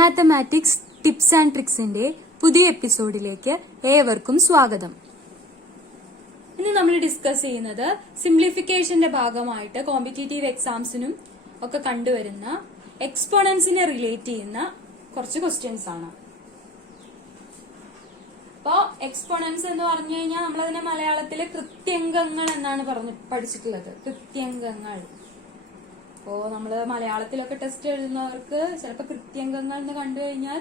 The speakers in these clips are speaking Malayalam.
മാത്തമാറ്റിക്സ് ടിപ്സ് ആൻഡ് ട്രിക്സിന്റെ പുതിയ എപ്പിസോഡിലേക്ക് ഏവർക്കും സ്വാഗതം. ഇന്ന് നമ്മൾ ഡിസ്കസ് ചെയ്യുന്നത് സിംപ്ലിഫിക്കേഷന്റെ ഭാഗമായിട്ട് കോമ്പറ്റേറ്റീവ് എക്സാംസിനും ഒക്കെ കണ്ടുവരുന്ന എക്സ്പോണൻസിനെ റിലേറ്റ് ചെയ്യുന്ന കുറച്ച് ക്വസ്റ്റ്യൻസ് ആണ്. അപ്പോ എക്സ്പോണൻസ് എന്ന് പറഞ്ഞു കഴിഞ്ഞാൽ നമ്മളതിനെ മലയാളത്തിലെ കൃത്യംഗങ്ങൾ എന്നാണ് പഠിച്ചിട്ടുള്ളത്. കൃത്യംഗങ്ങൾ. അപ്പോ നമ്മള് മലയാളത്തിലൊക്കെ ടെസ്റ്റ് എഴുതുന്നവർക്ക് ചിലപ്പോ കൃത്യംഗങ്ങൾ എന്ന് കണ്ടു കഴിഞ്ഞാൽ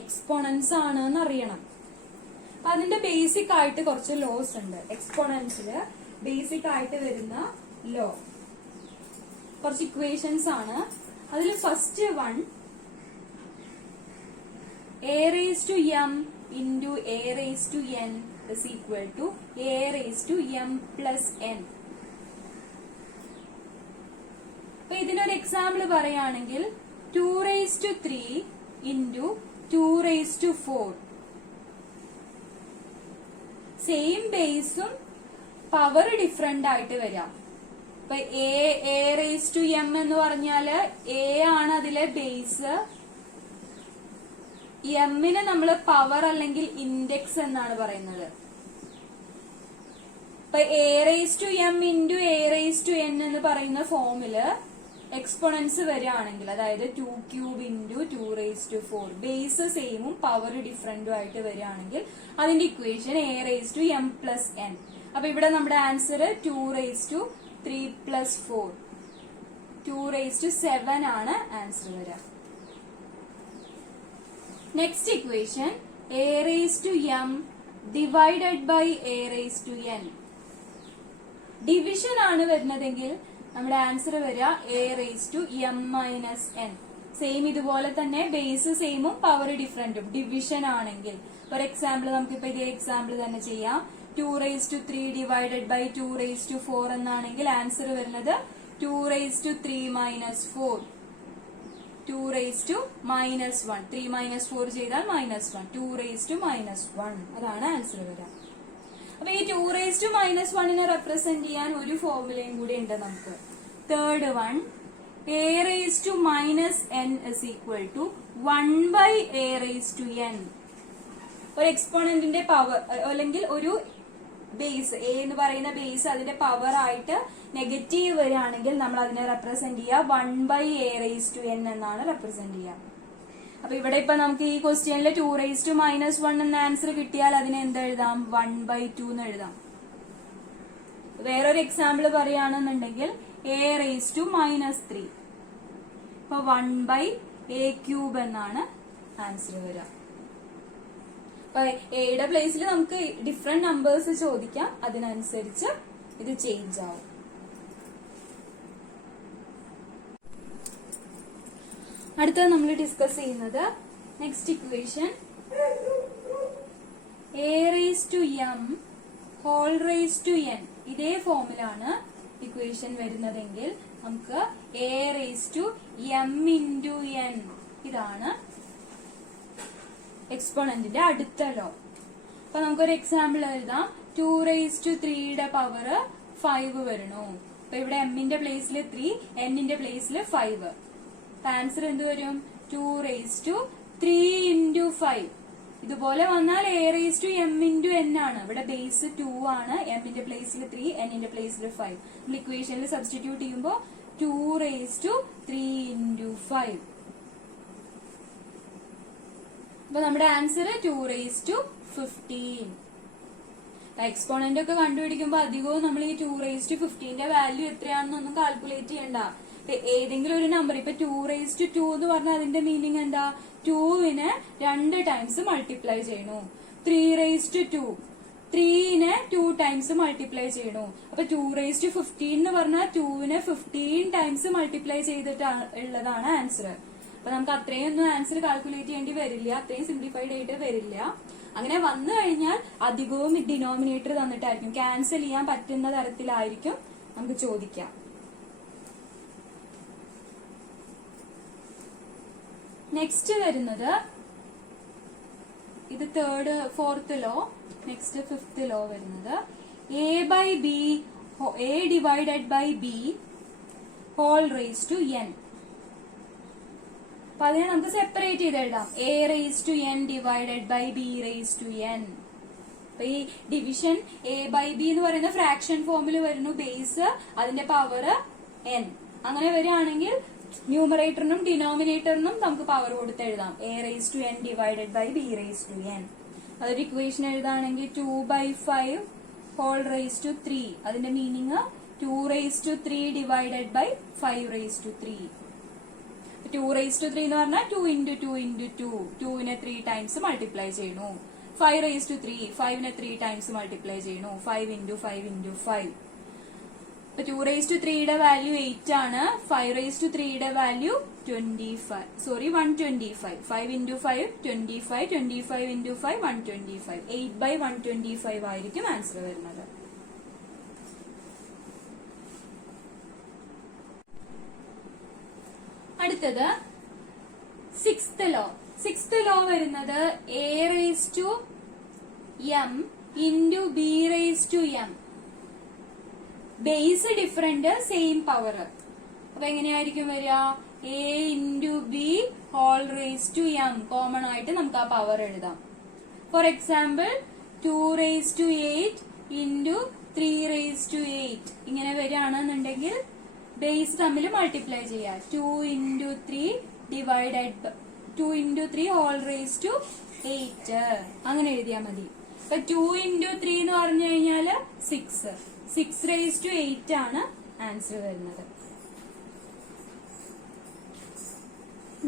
എക്സ്പോണൻസ് ആണ് എന്ന് അറിയണം. അപ്പൊ അതിന്റെ ബേസിക് ആയിട്ട് കുറച്ച് ലോസ് ഉണ്ട്. എക്സ്പോണൻസില് ബേസിക് ആയിട്ട് വരുന്ന ലോ കുറച്ച് ഇക്വേഷൻസ് ആണ്. അതിൽ first one a raised to m into a raised to n is equal to a raised to m plus n. അപ്പൊ ഇതിനൊരു എക്സാമ്പിൾ പറയുകയാണെങ്കിൽ 2 raised to 3 into 2 raised to 4. Same ബേസും പവർ ഡിഫറെന്റ് ആയിട്ട് വരാം. ഇപ്പൊ a raised to m എന്ന് പറഞ്ഞാല് a ആണ് അതിലെ ബേസ്, എമ്മിന് നമ്മള് പവർ അല്ലെങ്കിൽ ഇൻഡെക്സ് എന്നാണ് പറയുന്നത്. ഇപ്പൊ a raised to m into a raised to n എന്ന് പറയുന്ന ഫോമില് എക്സ്പോണൻസ് വരികയാണെങ്കിൽ, അതായത് 2 cube into 2 raised to 4, base സെയിമും പവർ ഡിഫറെന്റും ആയിട്ട് വരികയാണെങ്കിൽ അതിന്റെ equation a raised to m plus n. അപ്പൊ ഇവിടെ നമ്മുടെ answer 2 raised to 3 plus 4, 2 raised to 7 ആണ് ആൻസർ വരിക. Next equation a raised to m divided by a raised to n. Division ആണ് വരുന്നതെങ്കിൽ നമ്മുടെ ആൻസർ വരിക a raised to m minus n. Same ഇതുപോലെ തന്നെ ബേസ് സെയിമും പവർ ഡിഫറെന്റും ഡിവിഷൻ ആണെങ്കിൽ, ഫോർ എക്സാമ്പിൾ നമുക്കിപ്പോ ഇതേ എക്സാമ്പിൾ തന്നെ ചെയ്യാം. 2 raised to 3 divided by 2 raised to 4 എന്നാണെങ്കിൽ ആൻസർ വരുന്നത് 2 raised to 3 minus 4, 2 raised to minus 1. 3 minus 4 ചെയ്താൽ minus 1, 2 raised to minus 1. അതാണ് ആൻസർ വരിക. അപ്പൊ ഈ 2 raised to minus 1 റെപ്രസെന്റ് ചെയ്യാൻ ഒരു ഫോർമുലയും കൂടി ഉണ്ട് നമുക്ക്. Third one, a raised to minus n is equal to 1 by a raised to n. ഒരു എക്സ്പോണന്റിന്റെ പവർ അല്ലെങ്കിൽ ഒരു ബേസ് a എന്ന് പറയുന്ന ബേസ് അതിന്റെ പവർ ആയിട്ട് നെഗറ്റീവ് വരികയാണെങ്കിൽ നമ്മൾ അതിനെ റെപ്രസെന്റ് ചെയ്യുക 1 by a raised to n എന്നാണ് റെപ്രസെന്റ് ചെയ്യുക. അപ്പൊ ഇവിടെ ഇപ്പൊ നമുക്ക് ഈ ക്വസ്റ്റ്യനിൽ 2 raised to minus 1 എന്ന ആൻസർ കിട്ടിയാൽ അതിനെ എന്തെഴുതാം? 1 by 2 എന്ന് എഴുതാം. വേറൊരു എക്സാമ്പിൾ പറയുകയാണെന്നുണ്ടെങ്കിൽ a raised to minus 3, ഇപ്പൊ 1 by a cube എന്നാണ് ആൻസർ വരിക. അപ്പൊ എയുടെ പ്ലേസിൽ നമുക്ക് ഡിഫറെന്റ് നമ്പേഴ്സ് ചോദിക്കാം, അതിനനുസരിച്ച് ഇത് ചേഞ്ച് ആവും. അടുത്തത് നമ്മൾ ഡിസ്കസ് ചെയ്യുന്നത് next equation a raised to m whole raised to n. ഇതേ ഫോമിലാണ് ഇക്വേഷൻ വരുന്നതെങ്കിൽ നമുക്ക് a raised to m into n, ഇതാണ് എക്സ്പോണന്റിന്റെ അടുത്ത ലോ. അപ്പൊ നമുക്കൊരു എക്സാമ്പിൾ എഴുതാം. 2 raised to 3യുടെ പവർ 5 വരണു. അപ്പൊ ഇവിടെ എമ്മിന്റെ പ്ലേസിൽ 3, എന്നിന്റെ പ്ലേസിൽ 5. ആൻസർ എന്ത് വരും? 2 raised to 3 into 5. ഇതുപോലെ വന്നാൽ a raised to m into n ആണ്. ഇവിടെ ബേസ് 2 ആണ്, എമ്മിന്റെ പ്ലേസിൽ 3, എന്നിന്റെ പ്ലേസിൽ 5. നമ്മൾ ഇക്വേഷനിൽ സബ്സ്റ്റിറ്റ്യൂട്ട് ചെയ്യുമ്പോൾ 2 raised to 3 into 5. അപ്പൊ നമ്മുടെ ആൻസർ 2 raised to 15. എക്സ്പോണന്റ് ഒക്കെ കണ്ടുപിടിക്കുമ്പോൾ അധികവും നമ്മൾ ഈ 2 raised to 15ന്റെ വാല്യൂ എത്രയാണെന്നൊന്നും കാൽക്കുലേറ്റ് ചെയ്യണ്ട. ഏതെങ്കിലും ഒരു നമ്പർ, ഇപ്പൊ 2 raised to 2 എന്ന് പറഞ്ഞാൽ അതിന്റെ മീനിങ് എന്താ? 2നെ 2 ടൈംസ് മൾട്ടിപ്ലൈ ചെയ്യണു. 3 raised to 2, 3നെ 2 ടൈംസ് മൾട്ടിപ്ലൈ ചെയ്യണു. അപ്പൊ 2 raised to 15 എന്ന് പറഞ്ഞാൽ 2നെ 15 ടൈംസ് മൾട്ടിപ്ലൈ ചെയ്തിട്ടാണ് ഉള്ളതാണ് ആൻസർ. അപ്പൊ നമുക്ക് അത്രയൊന്നും ആൻസർ കാൽക്കുലേറ്റ് ചെയ്യേണ്ടി വരില്ല, അത്രയും സിംപ്ലിഫൈഡ് ആയിട്ട് വരില്ല. അങ്ങനെ വന്നു കഴിഞ്ഞാൽ അധികവും ഡിനോമിനേറ്റർ തന്നിട്ടായിരിക്കും, ക്യാൻസൽ ചെയ്യാൻ പറ്റുന്ന തരത്തിലായിരിക്കും നമുക്ക് ചോദിക്കാം. നെക്സ്റ്റ് വരുന്നത് ഇത് fourth law. Next fifth law വരുന്നത് a divided by b whole raised to n. അപ്പൊ അതിനെ നമുക്ക് സെപ്പറേറ്റ് ചെയ്ത് എഴുതാം. A raise to n divided by b raise to n. അപ്പൊ ഈ ഡിവിഷൻ എ ബൈ ബി എന്ന് പറയുന്ന ഫ്രാക്ഷൻ ഫോമിൽ വരുന്നു. ബേസ് അതിന്റെ പവർ എൻ. അങ്ങനെ വരികയാണെങ്കിൽ ന്യൂമറേറ്ററിനും ഡിനോമിനേറ്ററിനും നമുക്ക് പവർ കൊടുത്ത് എഴുതാം. A raise to n divided by b raise to n. അതൊരു ഇക്വേഷൻ എഴുതാണെങ്കിൽ 2/5 ഹോൾ റേസ് ടു 3. അതിന്റെ meaning 2 raise to 3 divided by 5 raise to 3. 2 raise to 3 എന്ന് പറഞ്ഞാൽ 2 into 2 into 2. 2നെ 3 ടൈംസ് മൾട്ടിപ്ലൈ ചെയ്യണു. 5 റേസ് ടു 3 5നെ 3 ടൈംസ് മൾട്ടിപ്ലൈ ചെയ്യണു. 5 into 5 into 5. 2 റേസ് ടു 3യുടെ വാല്യൂ 8 ആണ്. 5 റേസ് ടു 3യുടെ വാല്യൂ 125. 5 into 5 25. 25 into 5 125. 8/125 ആയിരിക്കും ആൻസർ വരുന്നത്. അടുത്തത് സിക്സ്ത് ലോ. സിക്സ്ത് ലോ വരുന്നത് a raise to m into b raise to m. Base different, same power. അപ്പൊ എങ്ങനെയായിരിക്കും വരിക? A into b whole raise to m. Common ആയിട്ട് നമുക്ക് ആ പവർ എഴുതാം. For example 2 raise to 8 into 3 raise to 8. ഇങ്ങനെ വരികയാണെന്നുണ്ടെങ്കിൽ ബേസ് തമ്മിൽ മൾട്ടിപ്ലൈ ചെയ്യാം. 2 into 3 divided 2 into 3 whole raise to 8. അങ്ങനെ എഴുതിയാൽ മതി. അപ്പൊ 2 into 3 എന്ന് പറഞ്ഞു കഴിഞ്ഞാല് 6. 6 റേസ് ടു 8 ആണ് ആൻസർ വരുന്നത്.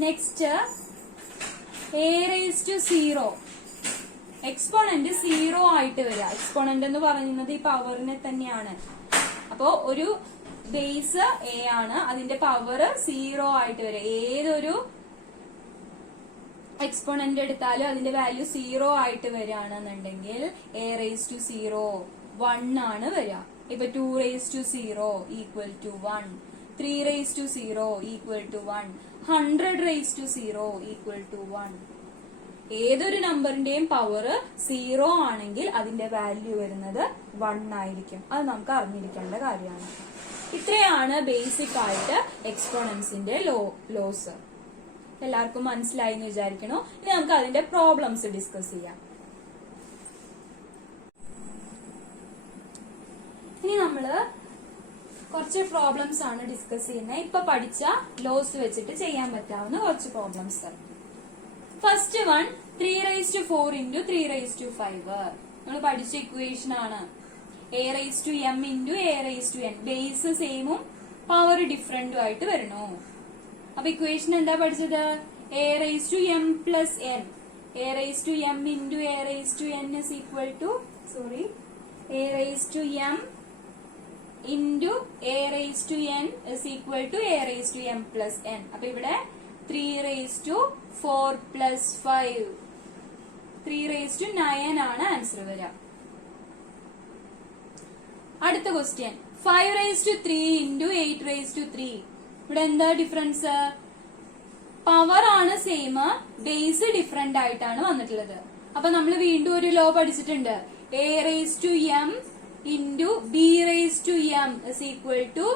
Next a raise to 0. Exponent 0 ആയിട്ട് വരിക. എക്സ്പോണന്റ് എന്ന് പറയുന്നത് ഈ പവറിനെ തന്നെയാണ്. അപ്പോ ഒരു ബേസ് എ ആണ്, അതിന്റെ പവർ 0 ആയിട്ട് വരിക. ഏതൊരു എക്സ്പോണന്റ് എടുത്താലും അതിന്റെ വാല്യൂ 0 ആയിട്ട് വരികയാണെന്നുണ്ടെങ്കിൽ എ റേസ് ടു 0 1 ആണ് വരിക. ഇപ്പൊ 2 raise to 0 equal to 1. 3 raise to 0 equal to 1. 100 raise to 0 equal to 1. ഏതൊരു നമ്പറിന്റെയും പവർ 0 ആണെങ്കിൽ അതിന്റെ വാല്യൂ വരുന്നത് 1 ആയിരിക്കും. അത് നമുക്ക് അറിഞ്ഞിരിക്കേണ്ട കാര്യമാണ്. ഇത്രയാണ് ബേസിക് ആയിട്ട് എക്സ്പോണൻസിന്റെ ലോസ്. എല്ലാവർക്കും മനസ്സിലായി എന്ന് വിചാരിക്കണോ? ഇനി നമുക്ക് അതിന്റെ പ്രോബ്ലംസ് ഡിസ്കസ് ചെയ്യാം. ഇനി നമ്മള് കുറച്ച് പ്രോബ്ലംസ് ആണ് ഡിസ്കസ് ചെയ്യുന്നത്. ഇപ്പൊ പഠിച്ച ലോസ് വെച്ചിട്ട് ചെയ്യാൻ പറ്റാവുന്ന കുറച്ച് problems. First one 3 raise to 4 into 3 raise to 5. നമ്മൾ പഠിച്ച ഇക്വേഷൻ ആണ്. A raise to m into a raise to n. Base സെയിമും പവർ ഡിഫറന്റും ആയിട്ട് വരണോ? അപ്പൊ ഇക്വേഷൻ എന്താ പഠിച്ചത്? A raise to m plus n. A raise to m into a raise to n is equal to a raise to m into a raise to n is equal to a raise to m plus n. അപ്പൊ ഇവിടെ 3 raise to 4 plus 5 3 raise to 9 ആണ് ആൻസർ വരിക. അടുത്ത question 5 raise to 3 into 8 raise to 3. ഇവിടെ എന്താ ഡിഫറൻസ്? പവർ ആണ് സെയിം, ബേസ് ഡിഫറെന്റ് ആയിട്ടാണ് വന്നിട്ടുള്ളത്. അപ്പൊ നമ്മൾ വീണ്ടും ഒരു ലോ പഠിച്ചിട്ടുണ്ട്. A raise to m into b raise to m is equal to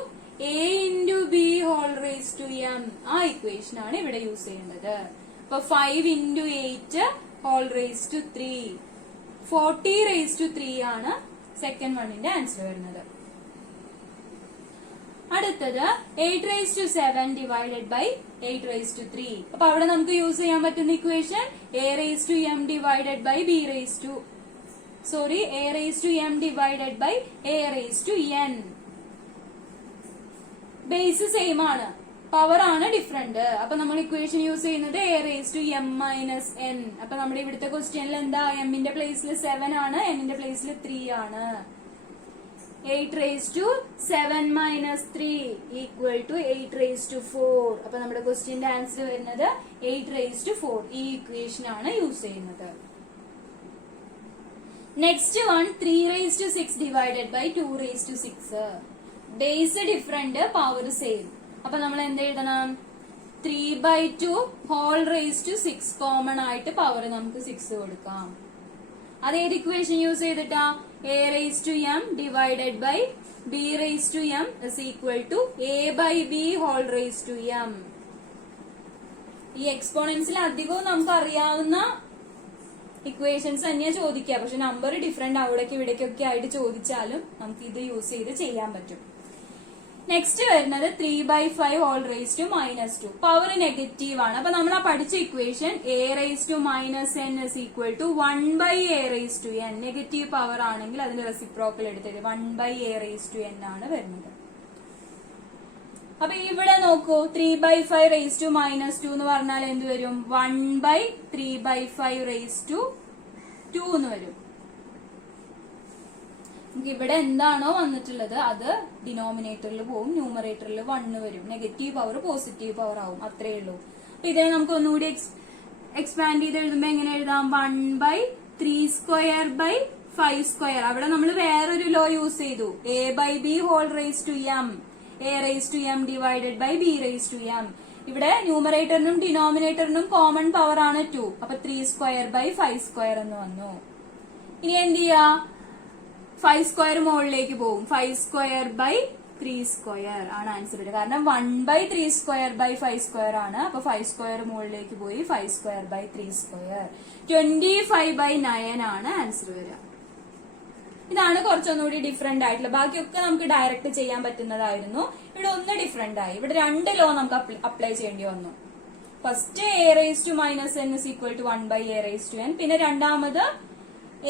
a into b whole raise to m. ആ ഇക്വേഷൻ ആണ് ഇവിടെ യൂസ് ചെയ്യേണ്ടത്. അപ്പൊ 5 into 8 whole raise to 3 40 raise to 3 ആണ് സെക്കൻഡ് വണ്ണിന്റെ ആൻസർ വരുന്നത്. അടുത്തത് 8 raise to 7 divided by 8 raise to 3. അപ്പൊ അവിടെ നമുക്ക് യൂസ് ചെയ്യാൻ പറ്റുന്ന equation a raise to m divided by a raise to m divided by a raise to n. Base same ആണ്, പവർ ആണ് ഡിഫറെന്റ്. അപ്പൊ നമ്മൾ ഇക്വേഷൻ യൂസ് ചെയ്യുന്നത് a raise to m minus N. അപ്പൊ നമ്മുടെ ഇവിടുത്തെ ക്വസ്റ്റ്യനിൽ എന്താ? എമ്മിന്റെ പ്ലേസിൽ 7 ആണ്, എന്നിന്റെ പ്ലേസിൽ 3 ആണ്. 8 raise to 7 minus 3 equal to 8 raise to 4. അപ്പൊ നമ്മുടെ ക്വസ്റ്റ്യന്റെ ആൻസർ വരുന്നത് 8 റേസ് ടു 4. ഈ ഇക്വേഷൻ ആണ് യൂസ് ചെയ്യുന്നത്. Next one 3 raise to 6 divided by 2 raise to 6. Base different, power same. അപ്പൊ നമ്മൾ എന്ത് എഴുതണം? 3/2 ഹോൾ റേസ് ടു 6. കോമൺ ആയിട്ട് പവർ നമുക്ക് 6 കൊടുക്കാം. അതേത് ഇക്വേഷൻ യൂസ് ചെയ്തിട്ടാ? A raise to m divided by b raise to m is equal to a by b whole raise to m. ഈ എക്സ്പോണൻസിൽ അധികവും നമുക്ക് അറിയാവുന്ന ഇക്വേഷൻസ് തന്നെയാ ചോദിക്കുക. പക്ഷെ നമ്പർ ഡിഫറെന്റ് അവിടേക്ക് ഇവിടേക്കൊക്കെ ആയിട്ട് ചോദിച്ചാലും നമുക്ക് ഇത് യൂസ് ചെയ്ത് ചെയ്യാൻ പറ്റും. നെക്സ്റ്റ് വരുന്നത് 3/5 whole raise to -2. Power negative ആണ്. അപ്പൊ നമ്മൾ ആ പഠിച്ച equation a raise to -n is equal to 1/a raise to n. Negative power ആണെങ്കിൽ അതിന്റെ റെസിപ്രോക്കൽ എടുത്തത് 1/a റേസ് ടു n ആണ് വരുന്നത്. അപ്പൊ ഇവിടെ നോക്കൂ, 3/5 റേസ് ടു -2 എന്ന് പറഞ്ഞാൽ എന്ത് വരും? 1/3/5 റേസ് ടു 2 എന്ന് വരും. നമുക്ക് ഇവിടെ എന്താണോ വന്നിട്ടുള്ളത് അത് ഡിനോമിനേറ്ററിൽ പോവും, ന്യൂമറേറ്ററിൽ 1 വരും. നെഗറ്റീവ് പവർ പോസിറ്റീവ് പവർ ആവും, അത്രേ ഉള്ളൂ. അപ്പൊ ഇതിനെ നമുക്ക് ഒന്നുകൂടി എക്സ്പാൻഡ് ചെയ്ത് എഴുതുമ്പോ എങ്ങനെ എഴുതാം? 1/3² അവിടെ നമ്മൾ വേറൊരു ലോ യൂസ് ചെയ്തു, a/b whole raise to m. a raise to m divided by b raise to m. ഇവിടെ ന്യൂമറേറ്ററിനും ഡിനോമിനേറ്ററിനും കോമൺ പവർ ആണ് 2. അപ്പൊ 3²/5² എന്ന് വന്നു. ഇനി എന്ത് ചെയ്യാ? 5² മുകളിലേക്ക് പോകും. 5²/3² ആണ് ആൻസർ വരിക. കാരണം 1/3²/5² ആണ്. അപ്പൊ 5² മുകളിലേക്ക് പോയി 5²/3². 25/9 ആണ് ആൻസർ വരിക. ഇതാണ് കുറച്ചൊന്നുകൂടി ഡിഫറെന്റ് ആയിട്ടുള്ള. ബാക്കിയൊക്കെ നമുക്ക് ഡയറക്റ്റ് ചെയ്യാൻ പറ്റുന്നതായിരുന്നു. ഇവിടെ ഒന്ന് ഡിഫറെന്റ് ആയി. ഇവിടെ 2 ലോ നമുക്ക് അപ്ലൈ ചെയ്യേണ്ടി വന്നു. First a raise to -n is equal to 1/a raise to n. പിന്നെ രണ്ടാമത്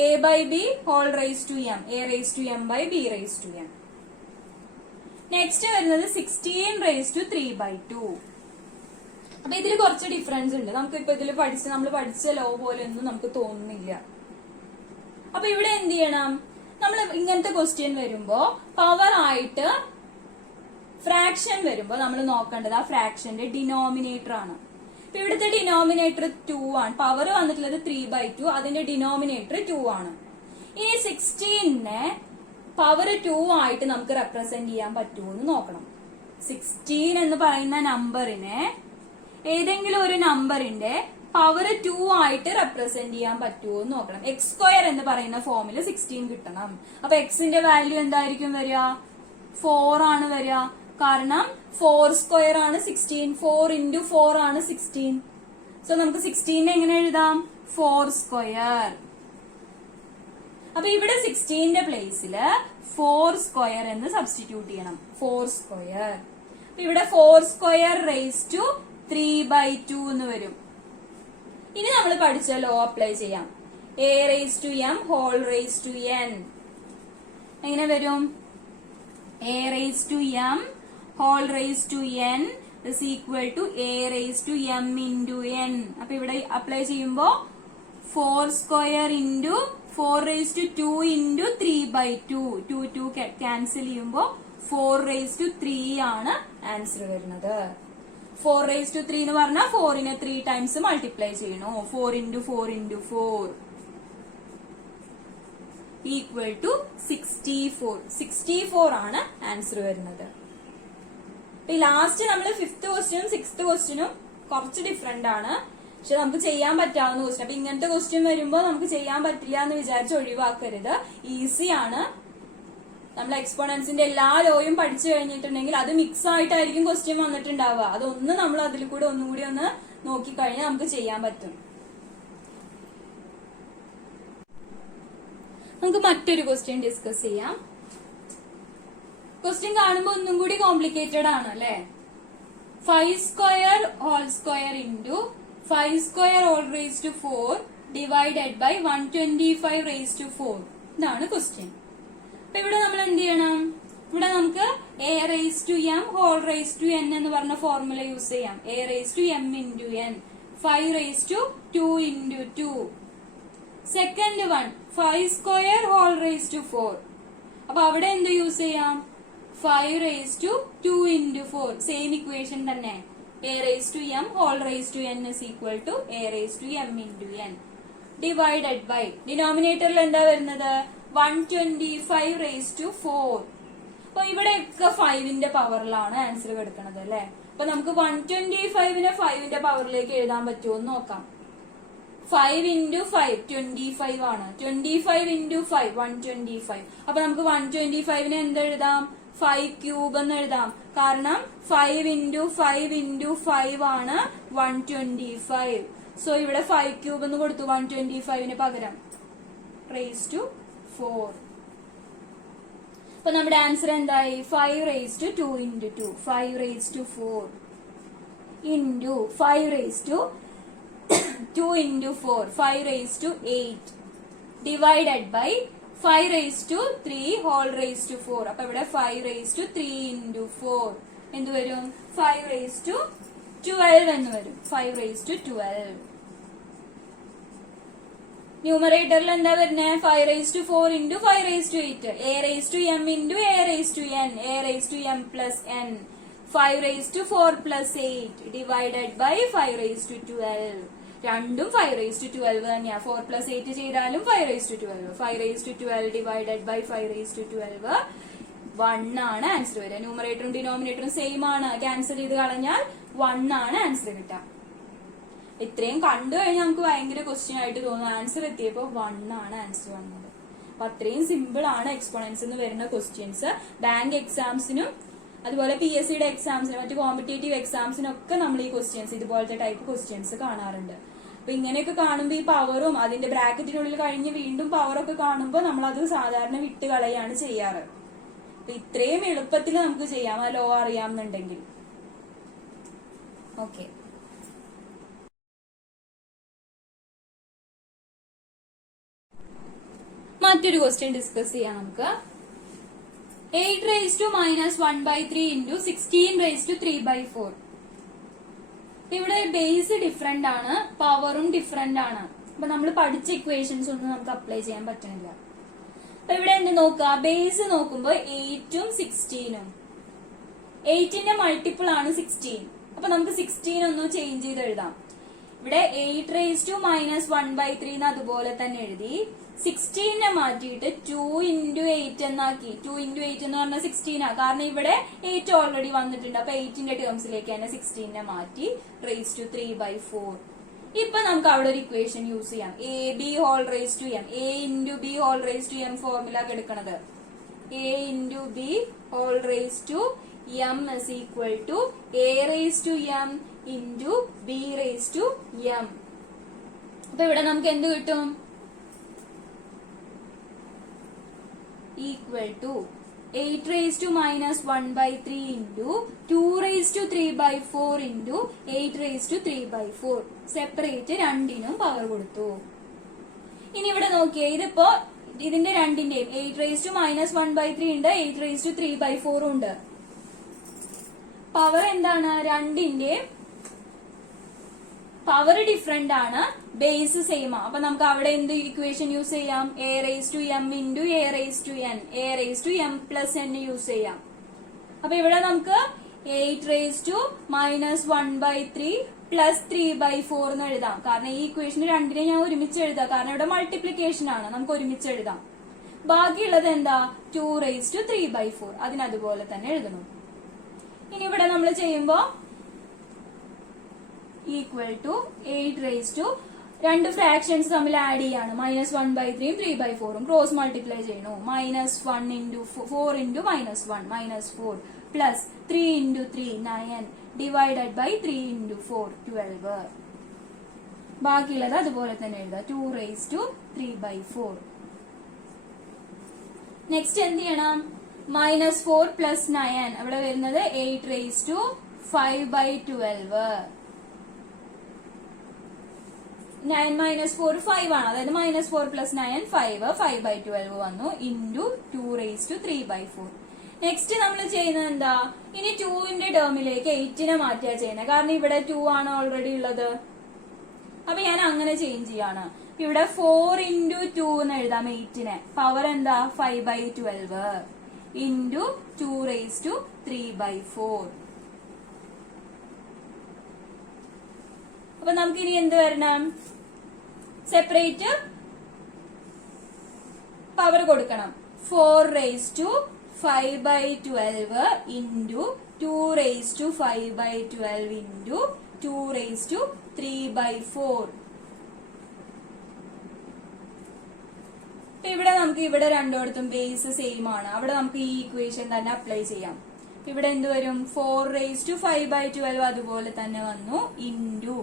a/b whole raise to m. a raise to m/b raise to m. Next വരുന്നത് 16 റേസ് ടു 3/2. അപ്പൊ ഇതിൽ കുറച്ച് ഡിഫറൻസ് ഉണ്ട്. നമുക്ക് ഇപ്പൊ ഇതിൽ നമ്മൾ പഠിച്ച ലോ പോലെ ഒന്നും നമുക്ക് തോന്നുന്നില്ല. അപ്പൊ ഇവിടെ എന്ത് ചെയ്യണം? നമ്മൾ ഇങ്ങനത്തെ ക്വസ്റ്റ്യൻ വരുമ്പോ പവർ ആയിട്ട് ഫ്രാക്ഷൻ വരുമ്പോ നമ്മൾ നോക്കേണ്ടത് ആ ഫ്രാക്ഷന്റെ ഡിനോമിനേറ്റർ ആണ്. ഇപ്പൊ ഇവിടുത്തെ ഡിനോമിനേറ്റർ 2 ആണ്. പവർ വന്നിട്ടുള്ളത് 3/2, അതിന്റെ ഡിനോമിനേറ്റർ 2 ആണ്. ഈ 16നെ പവർ 2 ആയിട്ട് നമുക്ക് റെപ്രസെന്റ് ചെയ്യാൻ പറ്റുമോ എന്ന് നോക്കണം. 16 എന്ന് പറയുന്ന നമ്പറിനെ ഏതെങ്കിലും ഒരു നമ്പറിന്റെ പവർ 2 ആയിട്ട് റെപ്രസെന്റ് ചെയ്യാൻ പറ്റുമോ എന്ന് നോക്കണം. x² എന്ന് പറയുന്ന ഫോമിൽ 16 കിട്ടണം. അപ്പൊ എക്സിന്റെ വാല്യൂ എന്തായിരിക്കും വരിക? 4 ആണ് വരിക. കാരണം 4² ആണ് 16. 4 × 4 ആണ് 16. സോ നമുക്ക് 16 എങ്ങനെ എഴുതാം? 4². അപ്പൊ ഇവിടെ 16ന്റെ പ്ലേസില് 4² എന്ന് സബ്സ്റ്റിറ്റ്യൂട്ട് ചെയ്യണം. 4². ഇവിടെ 4² റേസ് ടു 3/2 എന്ന് വരും. ഇനി നമ്മൾ പഠിച്ച ലോ അപ്ലൈ ചെയ്യാം. a raise to m whole raise to n എങ്ങനെ വരും? a raise to m whole raise to n is equal to a raise to m into n. അപ്പൊ ഇവിടെ അപ്ലൈ ചെയ്യുമ്പോ 4² into 4 raise to 2 into 3/2. 2 cancel ചെയ്യുമ്പോ 4 റേസ് ടു 3 ആണ് ആൻസർ വരുന്നത്. 4 റേസ് ടു 3 എന്ന് പറഞ്ഞാൽ 4നെ 3 ടൈംസ് മൾട്ടിപ്ലൈ ചെയ്യണോ. 4 × 4 × 4 ഈക്വൽ ടു 64. 64 ആണ് ആൻസർ വരുന്നത്. ലാസ്റ്റ് നമ്മൾ 5th ക്വസ്റ്റ്യനും 6th ക്വസ്റ്റ്യനും കുറച്ച് ഡിഫറെന്റ് ആണ്. പക്ഷെ നമുക്ക് ചെയ്യാൻ പറ്റാവുന്ന ക്വസ്റ്റ്യൻ. അപ്പൊ ഇങ്ങനത്തെ ക്വസ്റ്റ്യൻ വരുമ്പോ നമുക്ക് ചെയ്യാൻ പറ്റില്ല എന്ന് വിചാരിച്ച് ഒഴിവാക്കരുത്. ഈസി ആണ്. നമ്മൾ എക്സ്പോണൻസിന്റെ എല്ലാ ലോയും പഠിച്ചു കഴിഞ്ഞിട്ടുണ്ടെങ്കിൽ അത് മിക്സ് ആയിട്ടായിരിക്കും ക്വസ്റ്റ്യൻ വന്നിട്ടുണ്ടാവുക. അതൊന്ന് നമ്മൾ അതിൽ കൂടെ ഒന്നുകൂടി ഒന്ന് നോക്കിക്കഴിഞ്ഞാൽ നമുക്ക് ചെയ്യാൻ പറ്റും. നമുക്ക് മറ്റൊരു ക്വസ്റ്റ്യൻ ഡിസ്കസ് ചെയ്യാം. ക്വസ്റ്റ്യൻ കാണുമ്പോൾ ഒന്നും കൂടി കോംപ്ലിക്കേറ്റഡ് ആണ് അല്ലെ. 5² whole square into 5² whole raise to 4 divided by 125 raise to 4. ഇതാണ് ക്വസ്റ്റ്യൻ. അപ്പൊ ഇവിടെ നമ്മൾ എന്ത് ചെയ്യണം? ഇവിടെ നമുക്ക് a raise to m whole raise to n എന്ന് പറഞ്ഞ ഫോർമുല യൂസ് ചെയ്യാം. a raise to m into n. 5 raise to 2 into 2. Second one 5² whole raise to 4. അപ്പൊ അവിടെ എന്ത് യൂസ് ചെയ്യാം? 5 raise to 2 into 4. Same equation തന്നെ. a raise to m whole raise to n is equal to a raise to m into n divided by ഡിനോമിനേറ്ററിൽ എന്താ വരുന്നത്? 125 റേസ് ടു 4. അപ്പൊ ഇവിടെയൊക്കെ 5ന്റെ പവറിലാണ് ആൻസർ കൊടുക്കുന്നത് അല്ലെ. അപ്പൊ നമുക്ക് 125നെ 5ന്റെ പവറിലേക്ക് എഴുതാൻ പറ്റുമോ എന്ന് നോക്കാം. 5 into 5 25 ആണ്. 25 into 5 125. അപ്പൊ നമുക്ക് 125നെ എന്തെഴുതാം? 5 ക്യൂബ് എന്ന് എഴുതാം. കാരണം 5 into 5 into 5 ആണ് 125. സോ ഇവിടെ 5 ക്യൂബ് എന്ന് കൊടുത്തു 125 പകരം raised to 4. അപ്പൊ നമ്മുടെ ആൻസർ എന്തായി? 5 raised to 2 into 2, 5 raised to 4 into 5 raised to 2 into 4, 5 raised to 8 divided by 5 raised to 3 whole raised to 4. അപ്പൊ ഇവിടെ 5 raised to 3 into 4 എന്ത് വരും? 5 raised to 12 എന്ന് വരും. 5 raised to 12. ന്യൂമറേറ്ററിൽ എന്താ വരുന്നത്? 5 raised to 4 into 5 raised to 8, a raised to m into a raised to n, a raised to m plus n, 5 raised to 4 plus 8 divided by 5 raised to 12. രണ്ടും 5 raised to 12 തന്നെയാ. 4 plus 8 ചെയ്താലും 5 raised to 12. 5 raised to 12 divided by 5 raised to 12 1 ആണ് ആൻസർ വരിക. ന്യൂമറേറ്ററും ഡിനോമിനേറ്ററും സെയിം ആണ്. ക്യാൻസൽ ചെയ്ത് കളഞ്ഞാൽ 1 ആണ് ആൻസർ കിട്ടുക. ഇത്രയും കണ്ടു കഴിഞ്ഞാൽ നമുക്ക് ഭയങ്കര ക്വസ്റ്റ്യൻ ആയിട്ട് തോന്നുന്നു. ആൻസർ എത്തിയപ്പോ 1 ആണ് ആൻസർ വന്നത്. അപ്പൊ അത്രയും സിമ്പിൾ ആണ് എക്സ്പോണൻസ് എന്ന് വരുന്ന ക്വസ്റ്റ്യൻസ്. ബാങ്ക് എക്സാംസിനും അതുപോലെ PSCയുടെ എക്സാംസിനും മറ്റു കോമ്പറ്റേറ്റീവ് എക്സാംസിനും ഒക്കെ നമ്മൾ ഈ ക്വസ്റ്റ്യൻസ് ഇതുപോലത്തെ ടൈപ്പ് ക്വസ്റ്റ്യൻസ് കാണാറുണ്ട്. അപ്പൊ ഇങ്ങനെയൊക്കെ കാണുമ്പോൾ ഈ പവറും അതിന്റെ ബ്രാക്കറ്റിനുള്ളിൽ കഴിഞ്ഞ് വീണ്ടും പവറൊക്കെ കാണുമ്പോൾ നമ്മൾ അത് സാധാരണ വിട്ട് കളയാണ് ചെയ്യാറ്. അപ്പൊ ഇത്രയും എളുപ്പത്തിൽ നമുക്ക് ചെയ്യാം ആ ലോ അറിയാമെന്നുണ്ടെങ്കിൽ. ഓക്കെ, മറ്റൊരു ക്വസ്റ്റ്യൻ ഡിസ്കസ് ചെയ്യാം നമുക്ക്. 8 raised to minus 1 by 3 into 16 raised to 3 by 4. ഇവിടെ ബേസ് ഡിഫറെന്റ് ആണ്, പവറും ഡിഫറെന്റ് ആണ്. അപ്പൊ നമ്മൾ പഠിച്ച ഇക്വേഷൻസ് ഒന്നും നമുക്ക് അപ്ലൈ ചെയ്യാൻ പറ്റണില്ല. അപ്പൊ ഇവിടെ എന്ത് നോക്കുക? ബേസ് നോക്കുമ്പോ 8ഉം 16ഉം, 8ന്റെ മൾട്ടിപ്പിൾ ആണ് 16. അപ്പൊ നമുക്ക് 16 ഒന്ന് ചേഞ്ച് ചെയ്ത് എഴുതാം. ഇവിടെ 8 raised to minus 1 by 3 അതുപോലെ തന്നെ എഴുതി. 16നെ മാറ്റിയിട്ട് 2 into 8 എന്നാക്കി. 2 into 8 എന്ന് പറഞ്ഞാൽ 16 ആ. കാരണം ഇവിടെ 8 ഓൾറെഡി വന്നിട്ടുണ്ട്. അപ്പൊ 8ന്റെ ടേംസിലേക്ക് തന്നെ 16നെ മാറ്റി raised to 3 by 4. ഇപ്പൊ നമുക്ക് അവിടെ ഒരു ഇക്വേഷൻ യൂസ് ചെയ്യാം. A B whole raised to m, a into b whole raised to m formula എടുക്കണത്. a into b whole raised to m is equal to a raised to m into b raised to m. അപ്പൊ ഇവിടെ നമുക്ക് എന്ത് കിട്ടും? Equal to 8 raised to minus 1 by 3 into 2 raised to 3 by 4 into 8 raised to 3 by 4. Separate രണ്ടിനും പവർ കൊടുത്തു. ഇനി ഇവിടെ നോക്കിയേ, ഇതിപ്പോ ഇതിന്റെ രണ്ടിന്റെയും 8 raised to minus 1 by 3 ഉണ്ട്, 8 raised to 3 by 4 ഉണ്ട്. പവർ എന്താണ്? രണ്ടിന്റെയും പവർ ഡിഫറെന്റ് ആണ്, ബേസ് സെയിം ആണ്. അപ്പൊ നമുക്ക് അവിടെ എന്ത് ഇക്വേഷൻ യൂസ് ചെയ്യാം? a raised to m into a raised to n, a raised to m plus n use ചെയ്യാം. അപ്പൊ ഇവിടെ നമുക്ക് 8 raised to minus 1 by 3 plus 3 by 4 എന്ന് എഴുതാം. കാരണം ഈ ഇക്വേഷൻ രണ്ടിനെ ഞാൻ ഒരുമിച്ച് എഴുതാം. കാരണം ഇവിടെ മൾട്ടിപ്ലിക്കേഷൻ ആണ്, നമുക്ക് ഒരുമിച്ച് എഴുതാം. ബാക്കിയുള്ളത് എന്താ? 2 raised to 3 by 4, അതിനതുപോലെ തന്നെ എഴുതണം. ഇനി ഇവിടെ നമ്മൾ ചെയ്യുമ്പോ ഈക്വൽ ടു 8 raised to രണ്ട് ഫ്രാക്ഷൻസ് തമ്മിൽ ആഡ് ചെയ്യാണ്. -1 by 3 3 by 4 ക്രോസ് മൾട്ടിപ്ലൈ ചെയ്യണു. -1 into 4 into -1 -4 plus 3 into 3 9 divided by 3 into 4 12. ബാക്കിയുള്ളത് അതുപോലെ തന്നെ എഴുതാം. 2 raised to 3 by 4. നെക്സ്റ്റ് എന്ത് ചെയ്യണം? -4 plus 9 അവിടെ വരുന്നത് 8 raised to 5 by 12. 9 minus 4 5 ആണ്. അതായത് -4 plus 9 5 by 12 വന്നു into 2 raised to 3 by 4. Next നമ്മൾ ചെയ്യുന്നത് എന്താ? ഇനി 2ന്റെ ടേമിലേക്ക് 8നെ മാറ്റിയാ ചെയ്യുന്നത്. കാരണം ഇവിടെ 2 ആണ് ഓൾറെഡി ഉള്ളത്. അപ്പൊ ഞാൻ അങ്ങനെ ചേഞ്ച് ചെയ്യാണ്. ഇവിടെ 4 into 2 എന്ന് എഴുതാം 8നെ. പവർ എന്താ? 5 by 12 into 2 raised to 3 by 4. അപ്പൊ നമുക്ക് ഇനി എന്ത് വരണം? സെപ്പറേറ്റ് പവർ കൊടുക്കണം. 4 raised to 5 by 12 into 2 raised to 5 by 12 into 2 raised to 3 by 4. ഇവിടെ നമുക്ക് ഇവിടെ രണ്ടിടത്തും ബേസ് സെയിം ആണ്. അവിടെ നമുക്ക് ഈ ഇക്വേഷൻ തന്നെ അപ്ലൈ ചെയ്യാം. ഇവിടെ എന്ത് വരും? 4^5/12 അതുപോലെ തന്നെ വന്നു ഇൻറ്റു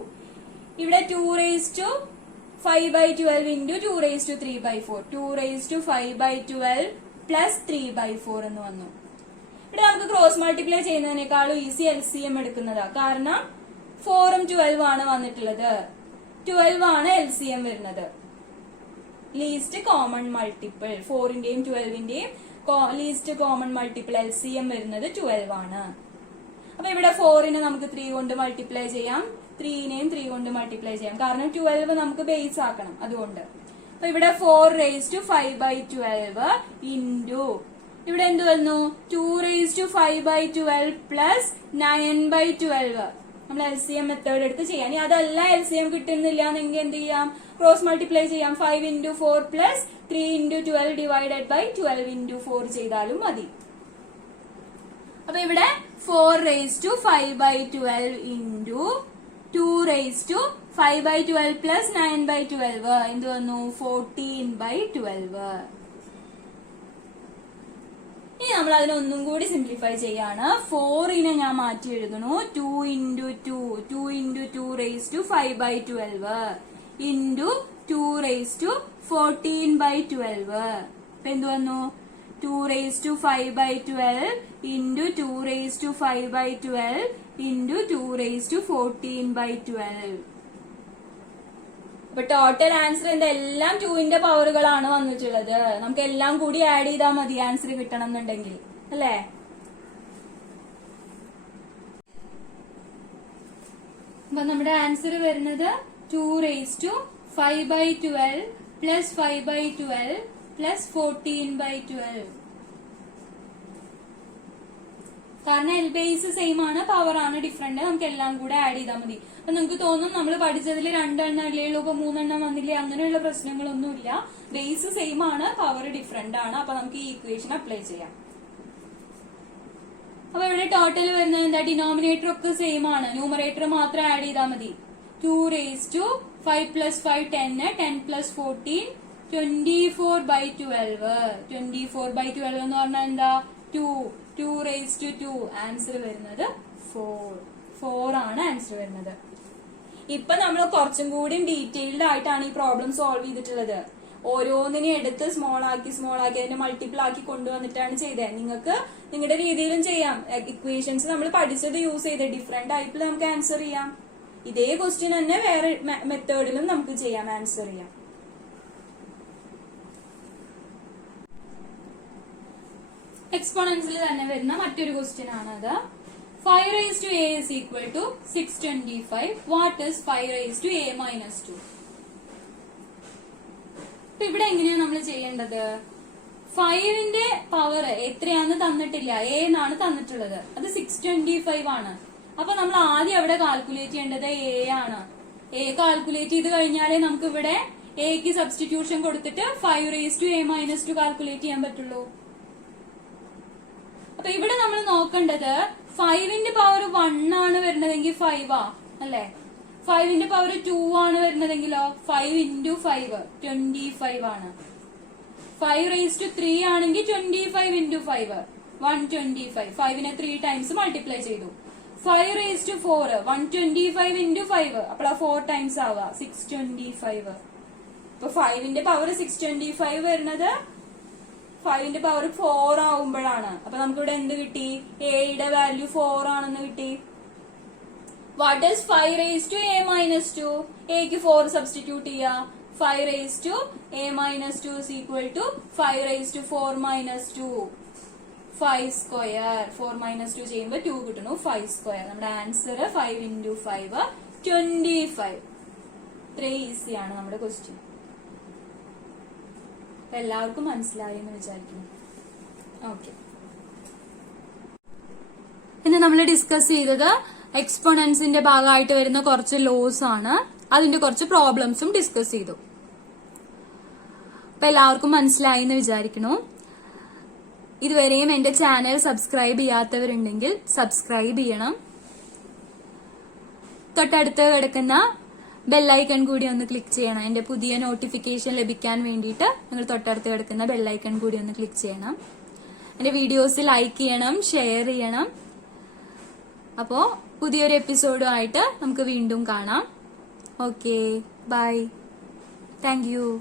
ഇവിടെ 2^5/12 ഇൻറ്റു 2^3/4 2^5/12 പ്ലസ് 3/4 എന്ന് വന്നു. ഇവിടെ നമുക്ക് ക്രോസ് മൾട്ടിപ്ലൈ ചെയ്യുന്നതിനേക്കാളും ഈസി LCM എടുക്കുന്നതാ. കാരണം 4ഉം 12 ആണ് വന്നിട്ടുള്ളത്. 12 ആണ് LCM വരുന്നത്. ലീസ്റ്റ് കോമൺ മൾട്ടിപ്പിൾ 4ന്റെയും 12ന്റെയും ലീസ്റ്റ് കോമൺ മൾട്ടിപ്പിൾ LCM വരുന്നത് 12 ആണ്. അപ്പൊ ഇവിടെ 4നെ നമുക്ക് 3 കൊണ്ട് മൾട്ടിപ്ലൈ ചെയ്യാം, 3നെയും 3 കൊണ്ട് മൾട്ടിപ്ലൈ ചെയ്യാം. കാരണം 12 നമുക്ക് ബേസ് ആക്കണം, അതുകൊണ്ട്. അപ്പൊ ഇവിടെ 4^5/12 ഇൻറ്റു ഇവിടെ എന്ത് വന്നു? 2^5/12 പ്ലസ് 9/12. നമ്മൾ LCM മെത്തേഡ് എടുത്ത് ചെയ്യാം. ഇനി അതല്ല LCM കിട്ടുന്നില്ല എന്നെങ്കിൽ എന്ത് ചെയ്യാം? ക്രോസ് മൾട്ടിപ്ലൈ ചെയ്യാം. 5×4 പ്ലസ് 3×12 ഡിവൈഡഡ് ബൈ 12×4 ചെയ്താലും മതി. അപ്പൊ ഇവിടെ 4^5/12 ഇൻറ്റു 2^5/12 പ്ലസ് 9/12 എന്ത് വന്നു? 14/12. ഇനി നമ്മൾ അതിനൊന്നും കൂടി സിംപ്ലിഫൈ ചെയ്യാണ്. 4നെ ഞാൻ മാറ്റി എഴുതുന്നു. 2×2^5/12 ഇൻറ്റു 2^14/12. ഇപ്പൊ എന്ത് വന്നു? 2^5/12 ഇൻറ്റു 2^5/12 ഇൻറ്റു 2^14/12. അപ്പൊ ടോട്ടൽ ആൻസർ എന്തെല്ലാം 2ന്റെ പവറുകളാണ് വന്നിട്ടുള്ളത്. നമുക്ക് എല്ലാം കൂടി ആഡ് ചെയ്താൽ മതി ആൻസർ കിട്ടണം എന്നുണ്ടെങ്കിൽ, അല്ലേ? അപ്പൊ നമ്മുടെ ആൻസർ വരുന്നത് 2^5/12 പ്ലസ് 5/12 പ്ലസ് 14/12. കാരണം ബേസ് സെയിം ആണ്, പവർ ആണ് ഡിഫറെന്റ്. നമുക്ക് എല്ലാം കൂടെ ആഡ് ചെയ്താൽ മതി. അപ്പൊ നിങ്ങൾക്ക് തോന്നും നമ്മൾ പഠിച്ചതിൽ 2 എണ്ണം അല്ലേ ഉള്ളൂ, ഇപ്പൊ 3 എണ്ണം വന്നില്ലേ? അങ്ങനെയുള്ള പ്രശ്നങ്ങളൊന്നുമില്ല. ബേസ് സെയിം ആണ്, പവർ ഡിഫറെന്റ് ആണ്. അപ്പൊ നമുക്ക് ഈ ഇക്വേഷൻ അപ്ലൈ ചെയ്യാം. അപ്പൊ ഇവിടെ ടോട്ടൽ വരുന്നത് എന്താ? ഡിനോമിനേറ്റർ ഒക്കെ സെയിം ആണ്, ന്യൂമറേറ്റർ മാത്രം ആഡ് ചെയ്താൽ മതി. 2^5 പ്ലസ് 5 10 10 പ്ലസ് 14 24/12. 24/12 എന്ന് പറഞ്ഞാൽ എന്താ? 2^2. ആൻസർ വരുന്നത് 4 ആണ് ആൻസർ വരുന്നത്. ഇപ്പൊ നമ്മൾ കുറച്ചും കൂടി ഡീറ്റെയിൽഡ് ആയിട്ടാണ് ഈ പ്രോബ്ലം സോൾവ് ചെയ്തിട്ടുള്ളത്. ഓരോന്നിനെ എടുത്ത് സ്മോൾ ആക്കി അതിന്റെ മൾട്ടിപ്പിൾ ആക്കി കൊണ്ടുവന്നിട്ടാണ് ചെയ്തത്. നിങ്ങൾക്ക് നിങ്ങളുടെ രീതിയിലും ചെയ്യാം. ഇക്വേഷൻസ് നമ്മൾ പഠിച്ചത് യൂസ് ചെയ്ത് ഡിഫറെന്റ് ടൈപ്പിൽ നമുക്ക് ആൻസർ ചെയ്യാം. ഇതേ ക്വസ്റ്റ്യൻ തന്നെ വേറെ മെത്തേഡിലും നമുക്ക് ചെയ്യാം, ആൻസർ ചെയ്യാം. എക്സ്പോണൻസിൽ തന്നെ വരുന്ന മറ്റൊരു ക്വസ്റ്റ്യൻ ആണത്. 5 raised to a is equal to 625. What is 5 raised to a minus 2? ഇപ്പൊ ഇവിടെ എങ്ങനെയാണ് നമ്മൾ ചെയ്യേണ്ടത്? 5ന്റെ പവർ എത്രയാന്ന് തന്നിട്ടില്ല, a എന്നാണ് തന്നിട്ടുള്ളത്. അത് 625 ആണ്. അപ്പൊ നമ്മൾ ആദ്യം അവിടെ കാൽക്കുലേറ്റ് ചെയ്യേണ്ടത് a ആണ്. a കാൽക്കുലേറ്റ് ചെയ്ത് കഴിഞ്ഞാലേ നമുക്ക് ഇവിടെ എക്ക് സബ്സ്റ്റിറ്റ്യൂഷൻ കൊടുത്തിട്ട് 5 raised to a minus 2 calculate ചെയ്യാൻ പറ്റുള്ളൂ. അപ്പൊ ഇവിടെ നമ്മൾ നോക്കേണ്ടത് 5ന്റെ പവർ 1 ആണ് വരുന്നതെങ്കിൽ 5 ആ, അല്ലെ? 5ന്റെ പവർ 2 ആണ് വരുന്നതെങ്കിലോ 5 × 5 25 ആണ്. 5 raised to 3 ആണെങ്കിൽ 25 × 5 125. 5നെ 3 ടൈംസ് മൾട്ടിപ്ലൈ ചെയ്തു. 5 raised to 4 125 × 5 അപ്പോൾ 4 ടൈംസ് ആവുക 625. ഇപ്പൊ 5ന്റെ പവർ 625 വരുന്നത് 5ന്റെ പവർ 4 ആവുമ്പോഴാണ്. അപ്പൊ നമുക്കിവിടെ എന്ത് കിട്ടി? എയുടെ വാല്യൂ 4 ആണെന്ന് കിട്ടി. What is 5 raised to a minus 2? എക്ക് 4 സബ്സ്റ്റിറ്റ്യൂട്ട് ചെയ്യാം. 5 raised to a minus 2 is equal to 5 raised to 4 minus 2 5 square. 4 minus 2 ചെയ്യുമ്പോൾ 2 കിട്ടുന്നു. 5 square. നമ്മുടെ ആൻസർ 5 × 5 25. ഇത്രയും ഈസിയാണ് നമ്മുടെ ക്വസ്റ്റ്യൻ. എല്ലാവർക്കും മനസ്സിലായി എന്ന് വിചാരിക്കുന്നു. ഓക്കെ, ഇന്ന് നമ്മൾ ഡിസ്കസ് ചെയ്തത് എക്സ്പോണൻസിന്റെ ഭാഗമായിട്ട് വരുന്ന കുറച്ച് ലോസ് ആണ്. അതിന്റെ കുറച്ച് പ്രോബ്ലംസും ഡിസ്കസ് ചെയ്തു. അപ്പൊ എല്ലാവർക്കും മനസ്സിലായി എന്ന് വിചാരിക്കുന്നു. ഇതുവരെയും എന്റെ ചാനൽ സബ്സ്ക്രൈബ് ചെയ്യാത്തവരുണ്ടെങ്കിൽ സബ്സ്ക്രൈബ് ചെയ്യണം. തൊട്ടടുത്ത് കിടക്കുന്ന ബെല്ലൈക്കൺ കൂടി ഒന്ന് ക്ലിക്ക് ചെയ്യണം. എന്റെ പുതിയ നോട്ടിഫിക്കേഷൻ ലഭിക്കാൻ വേണ്ടിയിട്ട് നിങ്ങൾ തൊട്ടടുത്ത് കിടക്കുന്ന ബെല്ലൈക്കൺ കൂടി ഒന്ന് ക്ലിക്ക് ചെയ്യണം. എന്റെ വീഡിയോസ് ലൈക്ക് ചെയ്യണം, ഷെയർ ചെയ്യണം. അപ്പോ പുതിയൊരു എപ്പിസോഡുമായിട്ട് നമുക്ക് വീണ്ടും കാണാം. Okay, bye. Thank U.